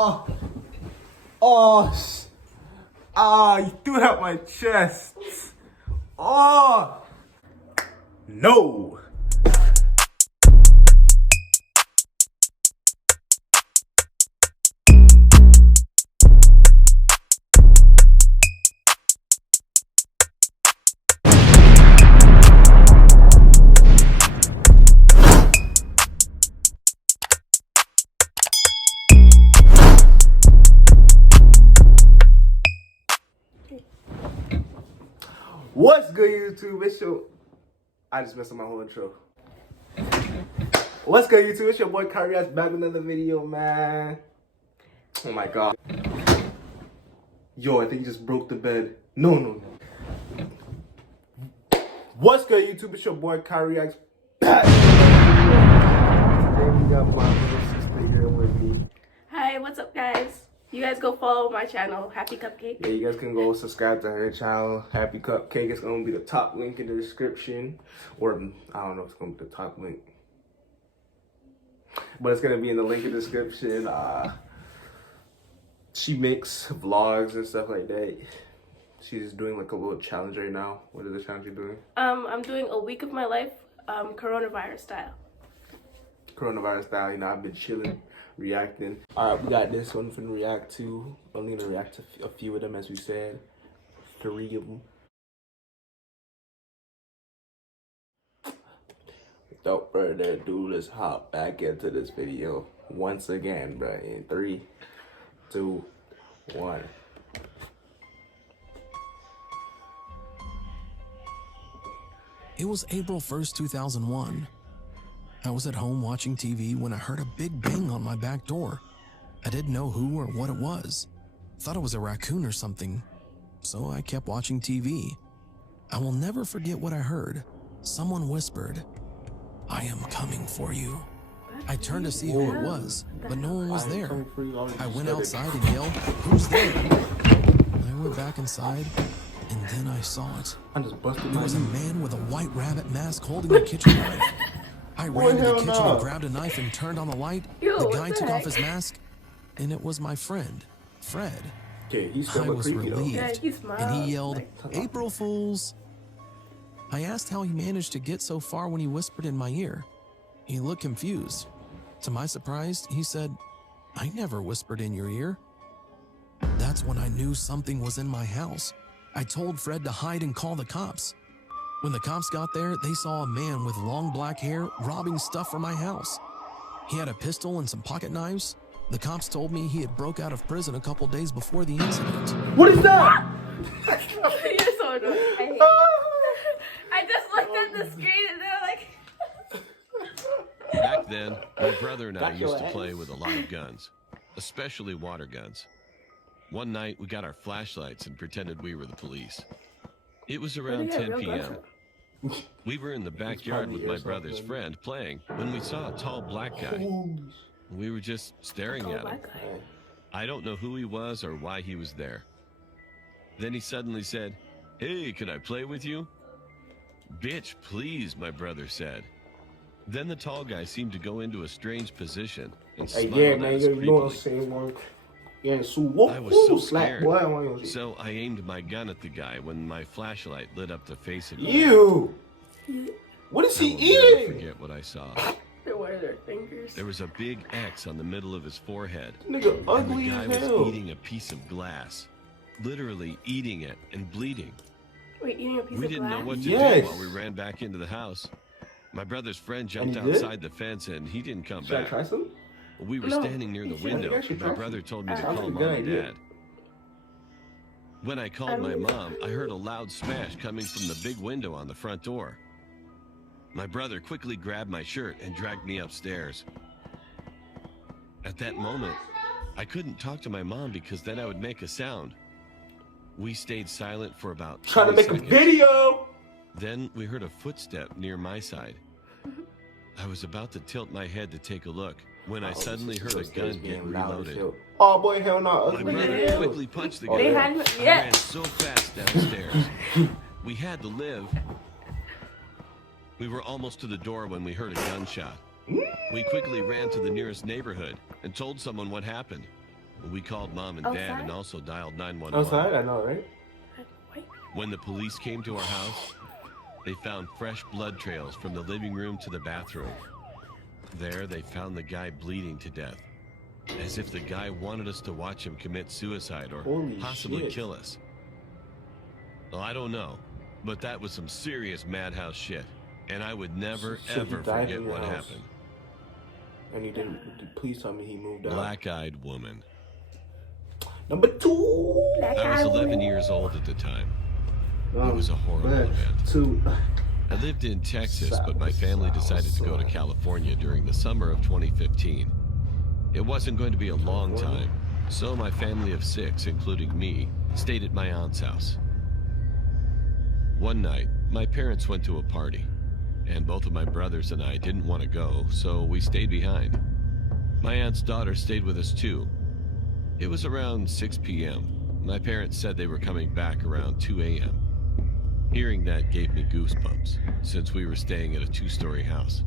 Oh. Oh. Ah, you threw it out my chest. Oh. No. What's good, YouTube? It's your... I just messed up my whole intro. What's good, YouTube? It's your boy KyrEACTS back with another video, man. Oh my god. Yo, I think you just broke the bed. No. What's good, YouTube? It's your boy KyrEACTS back. Today we got my little sister here with me. Hi, what's up, guys? You guys go follow my channel, Happy Cupcake. Yeah, you guys can go subscribe to her channel, Happy Cupcake. It's gonna be the top link in the description, or I don't know if it's gonna be the top link, but it's gonna be in the link in the description. She makes vlogs and stuff like that. She's doing like a little challenge right now. What is the challenge you're doing? I'm doing a week of my life, coronavirus style. Coronavirus style. You know, I've been chilling, reacting. All right, we got this one for the react to. Only gonna react to a few of them, as we said. 3 of them. Without further ado, let's hop back into this video once again, bro. In 3, 2, 1. It was April 1st, 2001. I was at home watching TV when I heard a big bang on my back door. I didn't know who or what it was. Thought it was a raccoon or something, so I kept watching TV. I will never forget what I heard. Someone whispered, "I am coming for you." I turned to see who it was, but no one was there. I went outside and yelled, "Who's there?" I went back inside, and then I saw it. I just busted There was a man with a white rabbit mask holding a kitchen knife. I ran to the kitchen and grabbed a knife and turned on the light. The guy took off his mask, and it was my friend, Fred. Okay, he's I was relieved, Yeah, he smiled. and he yelled, "April Fools!" I asked how he managed to get so far when he whispered in my ear. He looked confused. To my surprise, he said, "I never whispered in your ear." That's when I knew something was in my house. I told Fred to hide and call the cops. When the cops got there, they saw a man with long black hair robbing stuff from my house. He had a pistol and some pocket knives. The cops told me he had broke out of prison a couple days before the incident. What is that? You're so annoying. I just looked at the screen and they're like... Back then, my brother and I used to play with a lot of guns, especially water guns. One night, we got our flashlights and pretended we were the police. It was around 10 p.m. We were in the backyard with my brother's friend playing when we saw a tall black guy. We were just staring at him. I don't know who he was or why he was there. Then he suddenly said, "Hey, can I play with you?" "Bitch, please," my brother said. Then the tall guy seemed to go into a strange position and smiled at us creepily. I was so scared, so I aimed my gun at the guy when my flashlight lit up the face of him. Ew! What is he I will eating? never forget what I saw. What are their fingers? There was a big X on the middle of his forehead. Nigga And ugly the guy as was hell. eating a piece of glass. Literally eating it and bleeding. Wait, eating a piece We of didn't glass? know what to Yes. do while we ran back into the house. My brother's friend jumped And he did? outside the fence and he didn't come Should I back. try some? We were No, standing near the you window. actually My try brother told me to Sounds call like a Mom good and idea. Dad. When I called my mom, I heard a loud smash coming from the big window on the front door. My brother quickly grabbed my shirt and dragged me upstairs. At that moment, I couldn't talk to my mom because then I would make a sound. We stayed silent for about 20 Trying to make a seconds. video! Then we heard a footstep near my side. I was about to tilt my head to take a look when I suddenly heard a gun get reloaded. Oh boy, hell no. My Ugly brother as hell. quickly punched the Oh, gun. They yeah. hadn't I yet. ran so fast downstairs. We had to live. We were almost to the door when we heard a gunshot. We quickly ran to the nearest neighborhood and told someone what happened. We called Mom and Dad and also dialed 911. Outside, I know, right? When the police came to our house, they found fresh blood trails from the living room to the bathroom. There, they found the guy bleeding to death, as if the guy wanted us to watch him commit suicide or possibly kill us. Well, I don't know, but that was some serious madhouse shit, and I would never, ever forget what happened. And he didn't, please tell me he moved out. Black-eyed woman. Number 2. I was 11 years old at the time. It was a horrible event. I lived in Texas, but my family decided to go to California during the summer of 2015. It wasn't going to be a long time, so my family of 6, including me, stayed at my aunt's house. One night, my parents went to a party, and both of my brothers and I didn't want to go, so we stayed behind. My aunt's daughter stayed with us too. It was around 6 p.m. My parents said they were coming back around 2 a.m. Hearing that gave me goosebumps, since we were staying at a 2-story house.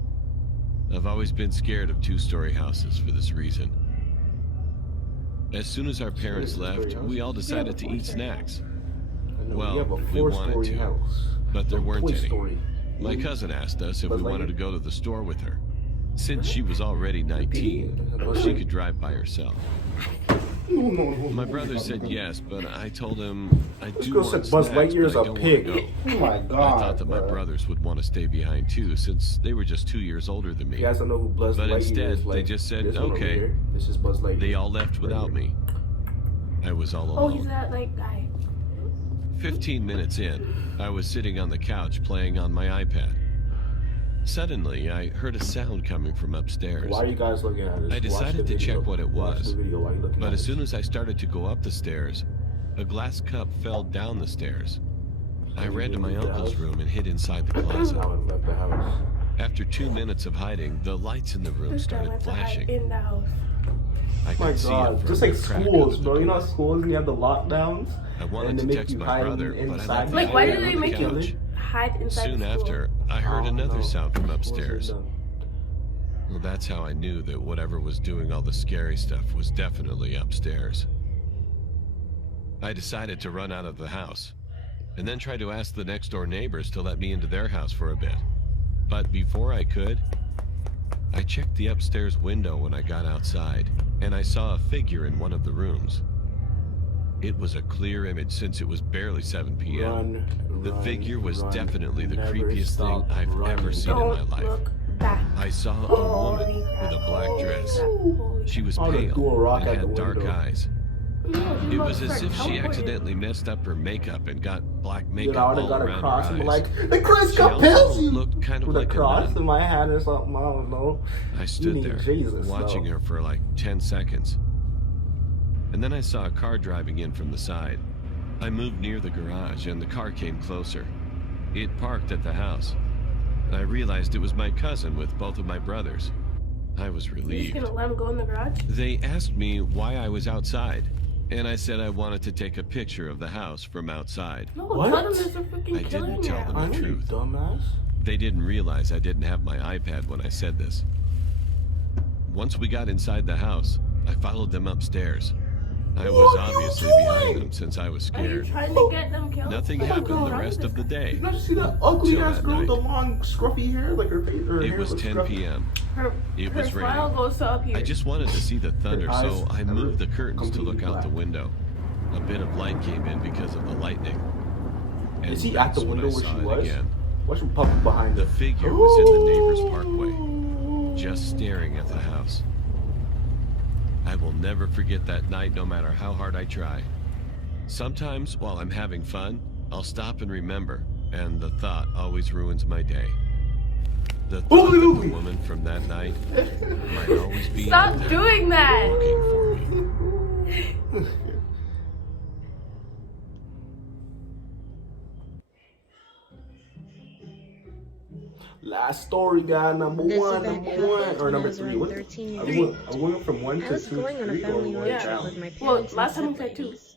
I've always been scared of 2-story houses for this reason. As soon as our parents left, we all decided to eat snacks. Well, we wanted to, but there weren't any. My cousin asked us if we wanted to go to the store with her. Since she was already 19, she could drive by herself. My brother said yes, but I told him I do want snacks, but I don't want to go. Oh my God! I thought that my brothers would want to stay behind too, since they were just 2 years older than me. You guys don't know who Buzz Lightyear is. But instead, they just said, okay. This is Buzz Lightyear. They all left without me. I was all alone. Oh, he's that like guy. 15 minutes in, I was sitting on the couch playing on my iPad. Suddenly, I heard a sound coming from upstairs. Why are you guys looking at this? I decided to check what it was, but as soon as I started to go up the stairs, a glass cup fell down the stairs. I ran to my uncle's room and hid inside the closet. After 2 minutes of hiding, the lights in the room started flashing. I could see it from just like schools, bro. You know schools and you have the lockdowns? I wanted to text my brother, but I left like, why do they make you hide inside Soon the school? after, I heard another sound from upstairs. Well, that's how I knew that whatever was doing all the scary stuff was definitely upstairs. I decided to run out of the house, and then try to ask the next door neighbors to let me into their house for a bit. But before I could, I checked the upstairs window when I got outside, and I saw a figure in one of the rooms. It was a clear image since it was barely 7 p.m. The figure was definitely the creepiest thing I've ever seen in my life. I saw a woman with a black dress. She was pale and had dark eyes. It was as if she accidentally messed up her makeup and got black makeup all around her eyes. Like, the Chris She also looked kind of with like a cross nun. in my hand or something, I don't know. I stood there, watching her for like 10 seconds. And then I saw a car driving in from the side. I moved near the garage and the car came closer. It parked at the house. I realized it was my cousin with both of my brothers. I was relieved. You just gonna let him go in the garage? They asked me why I was outside, and I said I wanted to take a picture of the house from outside. No, What? tell them there's a freaking I killer didn't in tell there. them I the know, you truth. dumbass. They didn't realize I didn't have my iPad when I said this. Once we got inside the house, I followed them upstairs. I was obviously behind them since I was Are you scared. trying to get them killed? Nothing happened the rest of the day. You not see that ugly Till ass that girl with the night. long scruffy hair, like her face? Her It hair was 10 scruffy. p.m. Her It was smile raining. goes to up here. I just wanted to see the thunder, Her eyes so I moved the curtains to look completely out the black. window. A bit of light came in because of the lightning. And Is he at the that's when window I where saw she it was? again. Watch him pop behind The her. figure was in the neighbor's parkway, just staring at the house. I will never forget that night, no matter how hard I try. Sometimes, while I'm having fun, I'll stop and remember, and the thought always ruins my day. The thought that the woman from that night might always be Stop out there doing that! looking for me. Last story, guy. Number This one, event number one, happened or when I number was three. around What? 13 I years went from one I to was two, going on a three, family or road one trip down. with my Well, parents last time and we said two. siblings.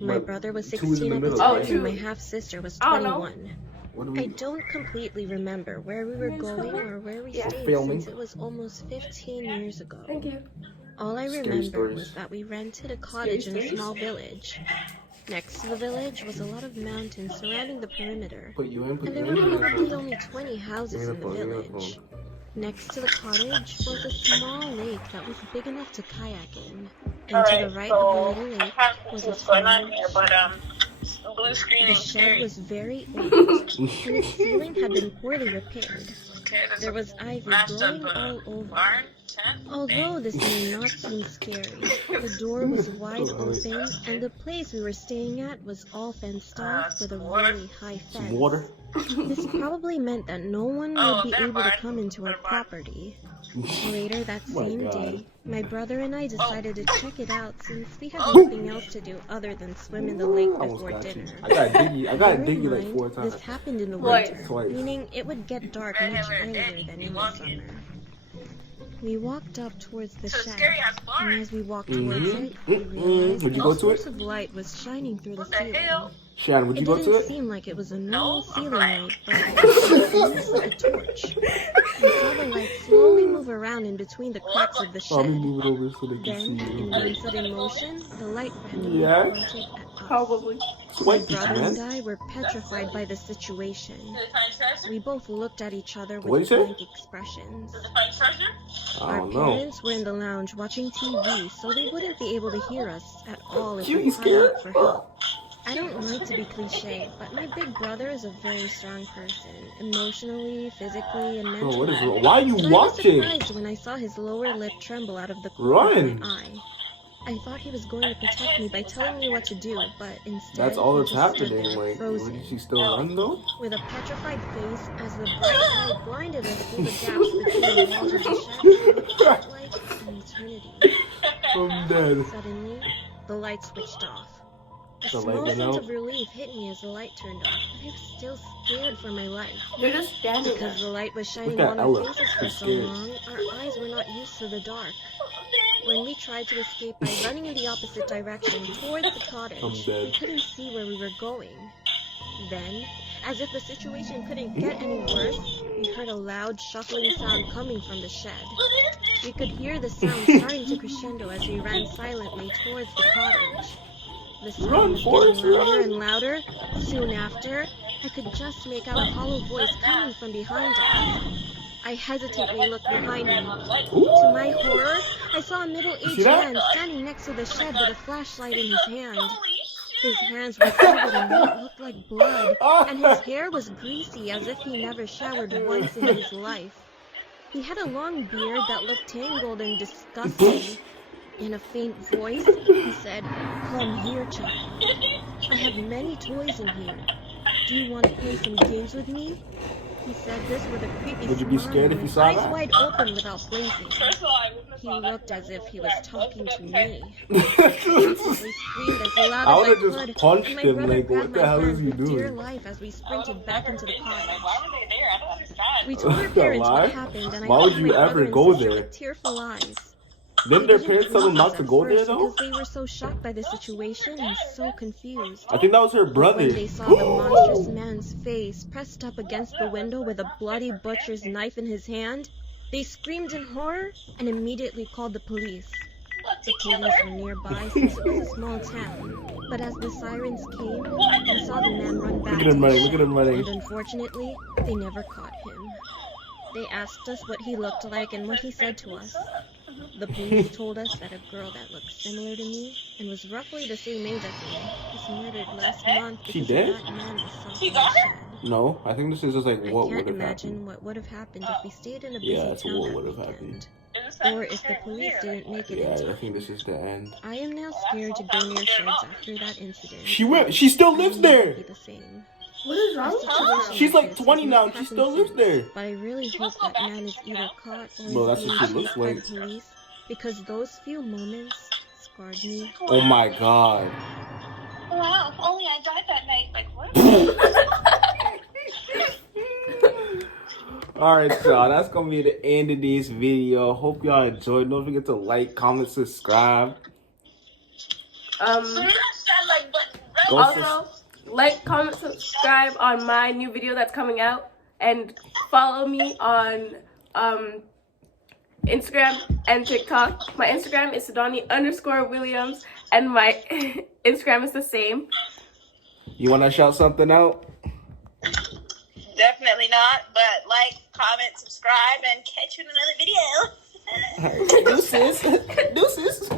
My brother was Two is in 16 the at the middle. Oh, time, two. and my half-sister was I don't know. 21. What do I we? don't completely remember where we were going or where we Yeah. stayed Filming. since it was almost 15 years ago. Thank you. All I Scary remember stories. was that we rented a cottage in a small village. Next to the village was a lot of mountains surrounding the perimeter, Put you in, put and you there in. were probably only 20 houses in the Give me the village. phone. Next to the cottage was a small lake that was big enough to kayak in, and Alright, to the right so of the little I lake can't was see a what's going on small here, but blue screen The is shed scary. was very old, and its ceiling had been poorly repaired. Okay, there's There a was ivy mashed up growing all over. barn, tent, Although this may not seem scary, the door was wide open, and the place we were staying at was all fenced off with a really high Some fence. water. This probably meant that no one would be able to come into our property. Later that Oh my same God. day, my brother and I decided to check it out since we had nothing else to do other than swim in the lake I almost before got you. dinner. I got diggy. I got Bear in diggy like mind, 4 times. This happened in the Twice. winter, Twice. meaning it would get dark much earlier than in the summer. We walked up towards the So shed, scary ass and barn. as we walked towards it, we Would realized you that go a to source it? of light was shining through the What the ceiling. hell? Shan, would It you go to didn't it? seem like it was a normal No, ceiling I'm light, but it was almost like a torch. We saw the light slowly move around in between the cracks of the Oh, let me shed. move it over so they can Then, see in you. one sudden motion, the light randomly Yeah? pointed at us. Probably. My Swipe these, brother and man. I were petrified by the situation. Did they find treasure? We both looked at each other What'd with you say? blank expressions. Did they find treasure? I Our don't know. parents were in the lounge watching TV, so they wouldn't be able to hear us at all if Cute, we you cried scared? out for help. I don't like to be cliche, but my big brother is a very strong person, emotionally, physically, and Bro, mentally. what is wrong? Why are you But I was watching? surprised when I saw his lower lip tremble out of the corner Run. of my eye. I thought he was going to protect me by telling me what to do, but instead That's all he that's just stood happening. there, Like, frozen, did she still run though? with a petrified face as the bright light blinded us through the gaps between the walls of the shed for what felt like an eternity. I'm dead. Suddenly, the light switched off. A The small light went sense out? of relief hit me as the light turned off, but I was still scared for my life. They're just standing there. Because the light was shining that on our Ella. faces for She's so scared. long, our eyes were not used to the dark. When we tried to escape by running in the opposite direction towards the cottage, I'm dead. we couldn't see where we were going. Then, as if the situation couldn't get any worse, we heard a loud shuffling sound coming from the shed. We could hear the sound starting to crescendo as we ran silently towards the cottage. The sound Run, was Forrest, getting louder run! and louder. Soon after, I could just make out a hollow voice coming from behind us. I hesitantly looked behind me. To my horror, I saw a You middle-aged see that? man standing next to the shed with a flashlight in his hand. His hands were covered in what looked like blood, and his hair was greasy as if he never showered once in his life. He had a long beard that looked tangled and disgusting. In a faint voice, he said, "Come here, child. I have many toys in here. Do you want to play some games with me?" He said this with a creepy Would you be smile scared if and you his saw eyes that? wide open without blinking. First of all, I wouldn't have He thought that looked as if he was correct. talking to Okay. me. I screamed as loud I as would've I just could, punched and my him, brother like, what grabbed the my hell is hand he for dear doing? life as we I sprinted would've back never into the been there. Like, cottage. why were they there? I don't understand. We told our Don't parents lie. what happened, and I Why would saw you my brother ever and go sister there? with tearful eyes. Didn't They their didn't parents tell them believe not us to at go there first though? because they were so shocked by the situation and so confused. I think that was her But brother. when they saw the monstrous man's face pressed up against the window with a bloody butcher's knife in his hand, they screamed in horror and immediately called the police. The police were nearby since it was a small town, but as the sirens came, we saw the man run back Look at to him the running, shed, look at him running. and unfortunately, they never caught him. They asked us what he looked like and what he said to us. The police told us that a girl that looked similar to me and was roughly the same age as me was murdered last month She because dead? of that man we saw She in got the her? shed. No, I think this is just like I what can't would have imagine happened. what would have happened if we stayed in a busy Yeah, it's town what that would have weekend. happened. Or if the police didn't make it in Yeah, time. I think this is the end. I am now scared to go near sheds after that incident. She still I lives will never there. be the same. What is A wrong with situation her? She's like this 20 has now not and she happened still lives since, there. But I really hope that man is either caught or Bro, is that's being what she chased looks by like. the police, because those few moments scarred me. Oh my god. Wow, if only I died that night. Like, what? Alright, y'all, that's gonna be the end of this video. Hope y'all enjoyed. Don't forget to like, comment, subscribe. Smash that like button right Go Also, like, comment, subscribe on my new video that's coming out, and follow me on Instagram and TikTok. My Instagram is Donnie_Williams, and my Instagram is the same. You want to shout something out? Definitely not, but like, comment, subscribe, and catch you in another video. Deuces. Deuces.